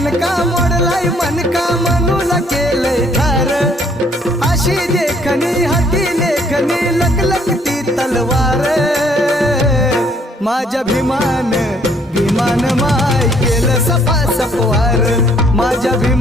ठणका मोडलाय मनका म्हणून केलंय ठार अशी देखणी हाती लेखनी लकलकती तलवार माझ्या भीमान भीमान माय केलं सपा सपवार माझ्या भीमान